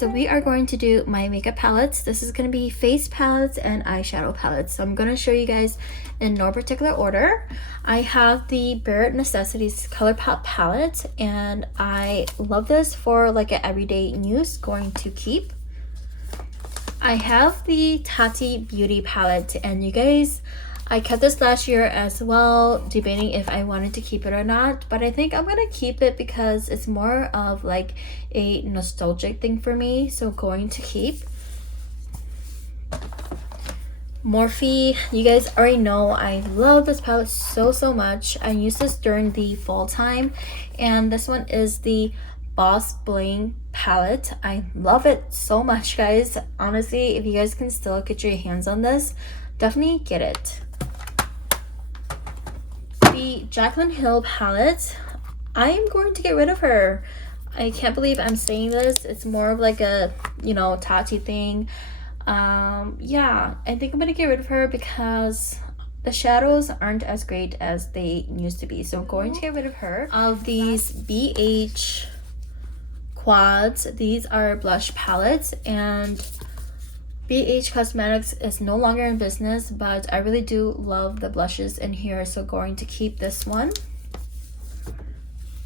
so we are going to do my makeup palettes. This is going to be face palettes and eyeshadow palettes. So I'm going to show you guys in no particular order. I have the Bare Necessities ColourPop palette, and I love this for like an everyday use. Going to keep. I have the Tati Beauty palette, and you guys, I kept this last year as well, debating if I wanted to keep it or not, but I think I'm gonna keep it because it's more of like a nostalgic thing for me, so going to keep. Morphe, you guys already know I love this palette so much. I use this during the fall time, and this one is the Boss Bling palette. I love it so much, guys. Honestly, if you guys can still get your hands on this, definitely get it. The Jaclyn Hill palette, I am going to get rid of her. I can't believe I'm saying this. It's more of like a, you know, Tati thing. Yeah, I think I'm gonna get rid of her because the shadows aren't as great as they used to be. So I'm going to get rid of her. Of these BH quads, these are blush palettes, and BH Cosmetics is no longer in business, but I really do love the blushes in here, so going to keep this one.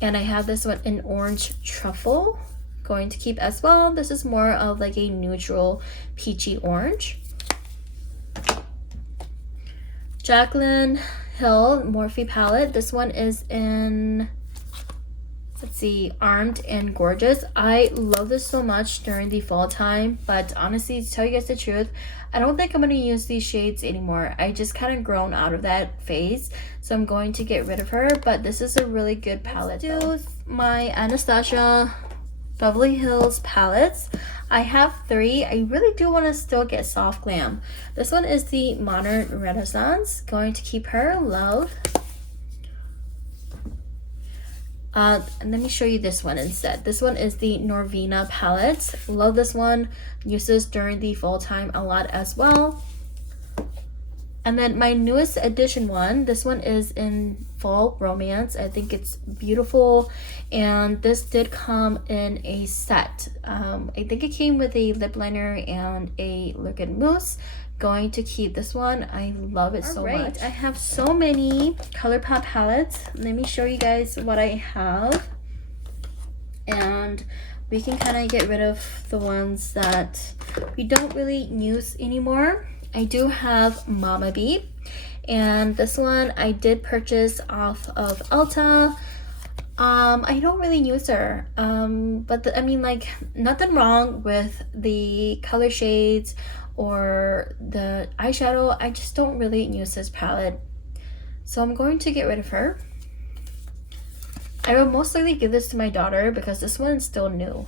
And I have this one in Orange Truffle, going to keep as well. This is more of like a neutral peachy orange. Jaclyn Hill Morphe palette, this one is in, let's see, Armed and Gorgeous. I love this so much during the fall time, but honestly, to tell you guys the truth, I don't think I'm going to use these shades anymore. I just kind of grown out of that phase, so I'm going to get rid of her, but this is a really good palette. Let's do my Anastasia Beverly Hills palettes. I have 3. I really do want to still get Soft Glam. This one is the Modern Renaissance. Going to keep her. Love. And let me show you this one instead. This one is the Norvina palette. Love this one. Use this during the fall time a lot as well. And then my newest edition one, this one is in Fall Romance. I think it's beautiful, and this did come in a set. I think it came with a lip liner and a liquid mousse. Going to keep this one. I love it so much. I have so many ColourPop palettes. Let me show you guys what I have, and we can kind of get rid of the ones that we don't really use anymore. I do have Mama B, and this one I did purchase off of Ulta. I don't really use her, but I mean, like, nothing wrong with the color shades or the eyeshadow. I just don't really use this palette, so I'm going to get rid of her. I will most likely give this to my daughter because this one is still new.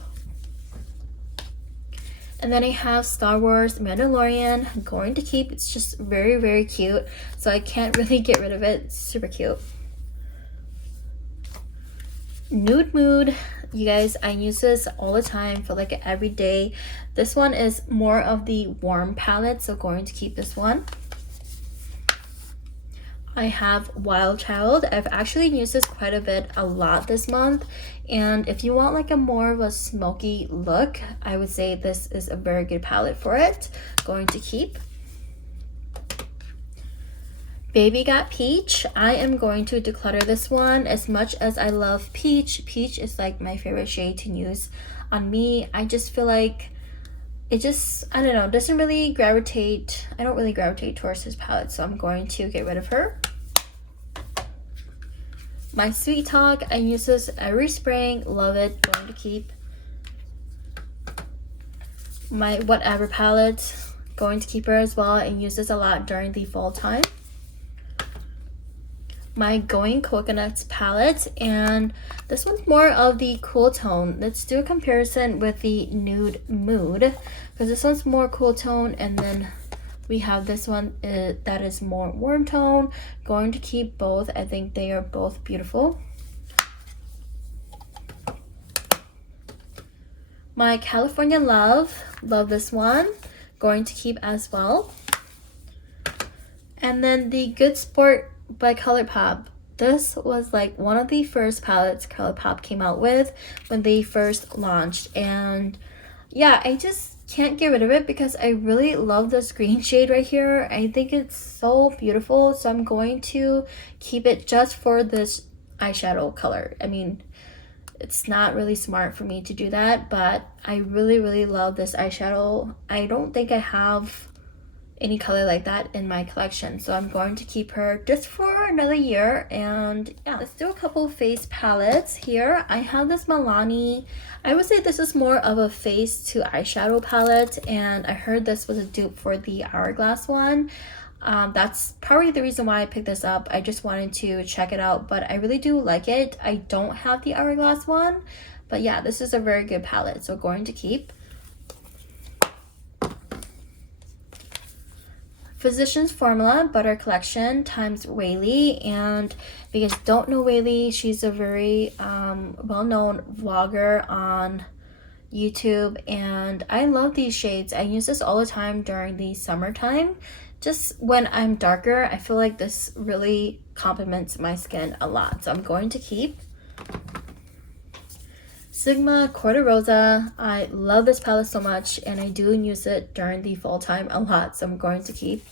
And then I have Star Wars Mandalorian. I'm going to keep. It's just very cute, so I can't really get rid of it. It's super cute. Nude Mood, you guys, I use this all the time for like every day. This one is more of the warm palette, so going to keep this one. I have Wild Child. I've actually used this quite a lot this month, and if you want like a more of a smoky look, I would say this is a very good palette for it. Going to keep. Baby Got Peach. I am going to declutter this one. As much as I love peach, peach is like my favorite shade to use on me. I just feel like it just, I don't know, doesn't really gravitate. I don't really gravitate towards this palette, so I'm going to get rid of her. My Sweet Talk, I use this every spring. Love it. Going to keep. My Whatever palette, going to keep her as well, and use this a lot during the fall time. My Going Coconuts palette, and this one's more of the cool tone. Let's do a comparison with the Nude Mood, because this one's more cool tone, and then we have this one that is more warm tone. Going to keep both. I think they are both beautiful. My California Love, love this one. Going to keep as well. And then the Good Sport by ColourPop. This was like one of the first palettes ColourPop came out with when they first launched, and yeah, I just can't get rid of it because I really love this green shade right here. I think it's so beautiful, so I'm going to keep it just for this eyeshadow color. I mean, it's not really smart for me to do that, but I really love this eyeshadow. I don't think I have any color like that in my collection, so I'm going to keep her just for another year. And yeah, let's do a couple face palettes here. I have this Milani. I would say this is more of a face to eyeshadow palette, and I heard this was a dupe for the Hourglass one. That's probably the reason why I picked this up. I just wanted to check it out, but I really do like it. I don't have the Hourglass one, but yeah, this is a very good palette, so going to keep. Physicians Formula Butter Collection times Whaley. And if you guys don't know Whaley, she's a very well-known vlogger on YouTube, and I love these shades. I use this all the time during the summertime. Just when I'm darker, I feel like this really complements my skin a lot, so I'm going to keep. Sigma Corda Rosa. I love this palette so much, and I do use it during the fall time a lot, so I'm going to keep.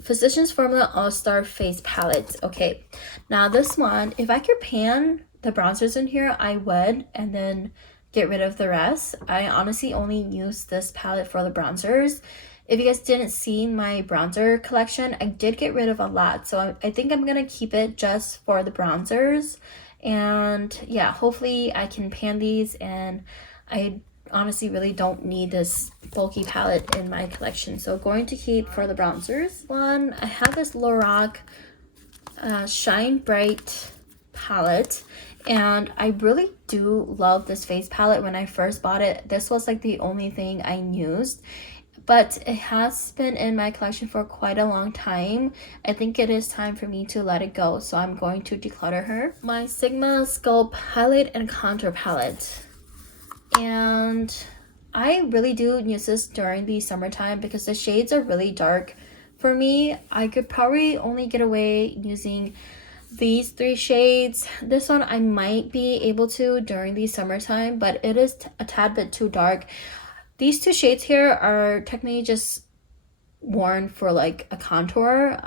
Physicians Formula All-Star Face Palette. Okay, now this one, if I could pan the bronzers in here, I would, and then get rid of the rest. I honestly only use this palette for the bronzers. If you guys didn't see my bronzer collection, I did get rid of a lot, so I think I'm gonna keep it just for the bronzers. And yeah, hopefully I can pan these, and I honestly really don't need this bulky palette in my collection, so going to keep for the bronzers. One, I have this Lorac Shine Bright palette, and I really do love this face palette. When I first bought it, this was like the only thing I used, but it has been in my collection for quite a long time. I think it is time for me to let it go, so I'm going to declutter her. My Sigma Sculpt Highlight and Contour Palette, and I really do use this during the summertime because the shades are really dark for me. I could probably only get away using these three shades. This one I might be able to during the summertime, but it is a tad bit too dark. These two shades here are technically just worn for like a contour.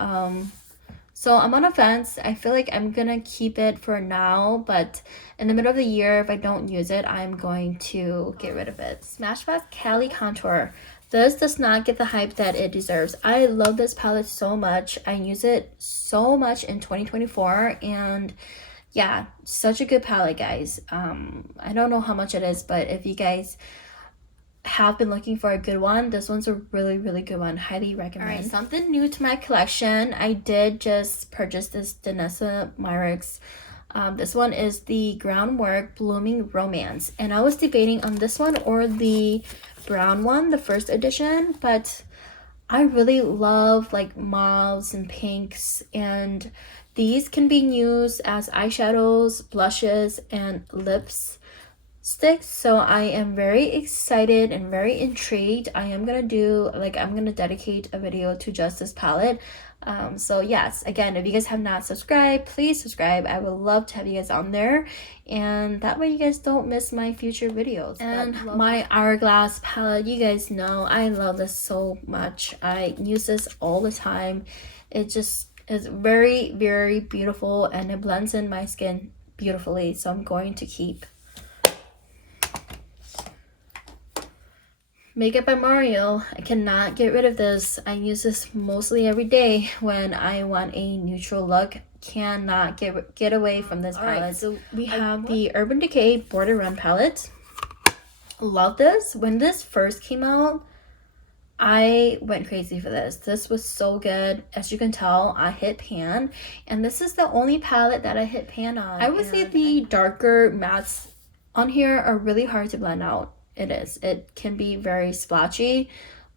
So I'm on a fence. I feel like I'm gonna keep it for now, but in the middle of the year, if I don't use it, I'm going to get rid of it. Smashbox Cali Contour. This does not get the hype that it deserves. I love this palette so much. I use it so much in 2024, and yeah, such a good palette, guys. I don't know how much it is, but if you guys have been looking for a good one, this one's a really good one. Highly recommend. All right, something new to my collection. I did just purchase this Danessa Myricks. This one is the Groundwork Blooming Romance, and I was debating on this one or the brown one, the first edition, but I really love like mauves and pinks, and these can be used as eyeshadows, blushes, and lips sticks. So I am very excited and very intrigued. I'm gonna dedicate a video to just this palette. So yes, again, if you guys have not subscribed, please subscribe. I would love to have you guys on there, and that way you guys don't miss my future videos. And my Hourglass palette, you guys know I love this so much. I use this all the time. It just is very beautiful, and it blends in my skin beautifully, so I'm going to keep. Makeup by Mario. I cannot get rid of this. I use this mostly every day when I want a neutral look. Cannot get away from this palette. Right, so we have the Urban Decay Border Run palette. Love this. When this first came out, I went crazy for this. This was so good. As you can tell, I hit pan, and this is the only palette that I hit pan on. I would say the darker mattes on here are really hard to blend out. It can be very splotchy,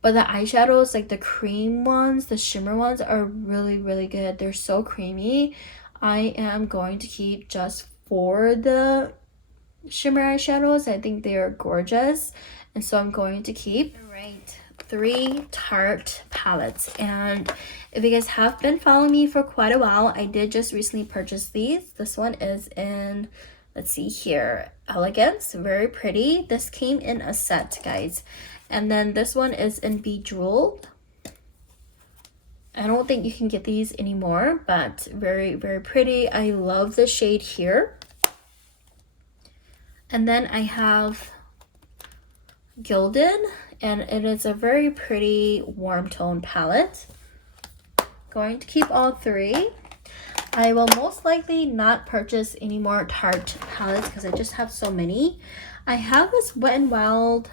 but the eyeshadows, like the cream ones, the shimmer ones, are really good. They're so creamy. I am going to keep just for the shimmer eyeshadows. I think they are gorgeous, and so I'm going to keep. All right, 3 Tarte palettes, and if you guys have been following me for quite a while, I did just recently purchase these. This one is in let's see here, Elegance, very pretty. This came in a set, guys. And then this one is in Bejeweled. I don't think you can get these anymore, but very, very pretty. I love the shade here. And then I have Gilded, and it is a very pretty warm tone palette. Going to keep all three. I will most likely not purchase any more Tarte palettes because I just have so many. I have this Wet n Wild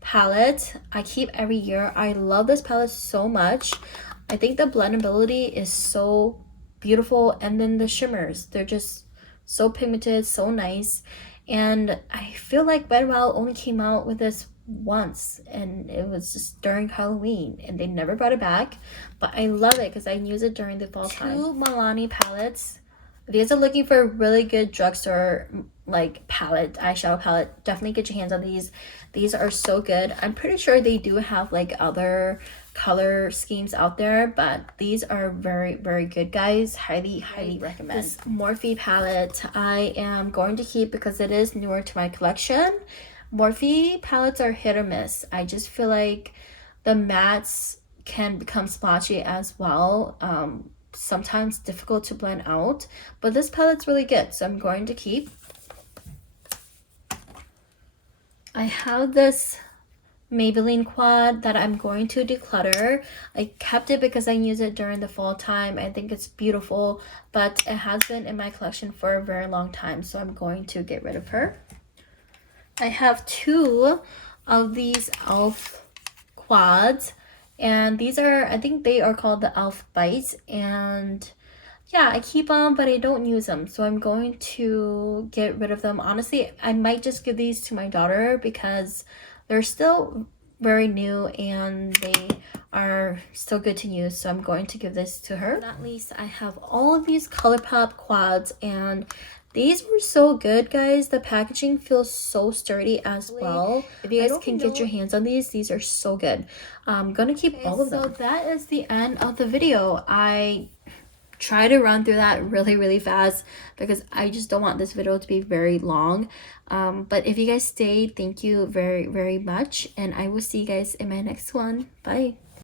palette I keep every year. I love this palette so much. I think the blendability is so beautiful, and then the shimmers, they're just so pigmented, so nice. And I feel like Wet n Wild only came out with this once, and it was just during Halloween, and they never brought it back. But I love it because I use it during the fall time. Two Milani palettes. If you guys are looking for a really good drugstore like palette, eyeshadow palette, definitely get your hands on these. These are so good. I'm pretty sure they do have like other color schemes out there, but these are very, very good, guys. Highly recommend. This Morphe palette I am going to keep because it is newer to my collection. Morphe palettes are hit or miss. I just feel like the mattes can become splotchy as well. Sometimes difficult to blend out, but this palette's really good, so I'm going to keep. I have this Maybelline quad that I'm going to declutter. I kept it because I use it during the fall time. I think it's beautiful, but it has been in my collection for a very long time, so I'm going to get rid of her. I have two of these e.l.f. quads, and these are, I think they are called the e.l.f. Bites, and yeah, I keep them, but I don't use them, so I'm going to get rid of them. Honestly, I might just give these to my daughter because they're still very new and they are still good to use, so I'm going to give this to her. Not least, I have all of these ColourPop quads, and these were so good, guys. The packaging feels so sturdy as well. If you guys can get your hands on these are so good. I'm gonna keep all of them. So that is the end of the video. I try to run through that really fast because I just don't want this video to be very long. But if you guys stayed, thank you very much, and I will see you guys in my next one. Bye.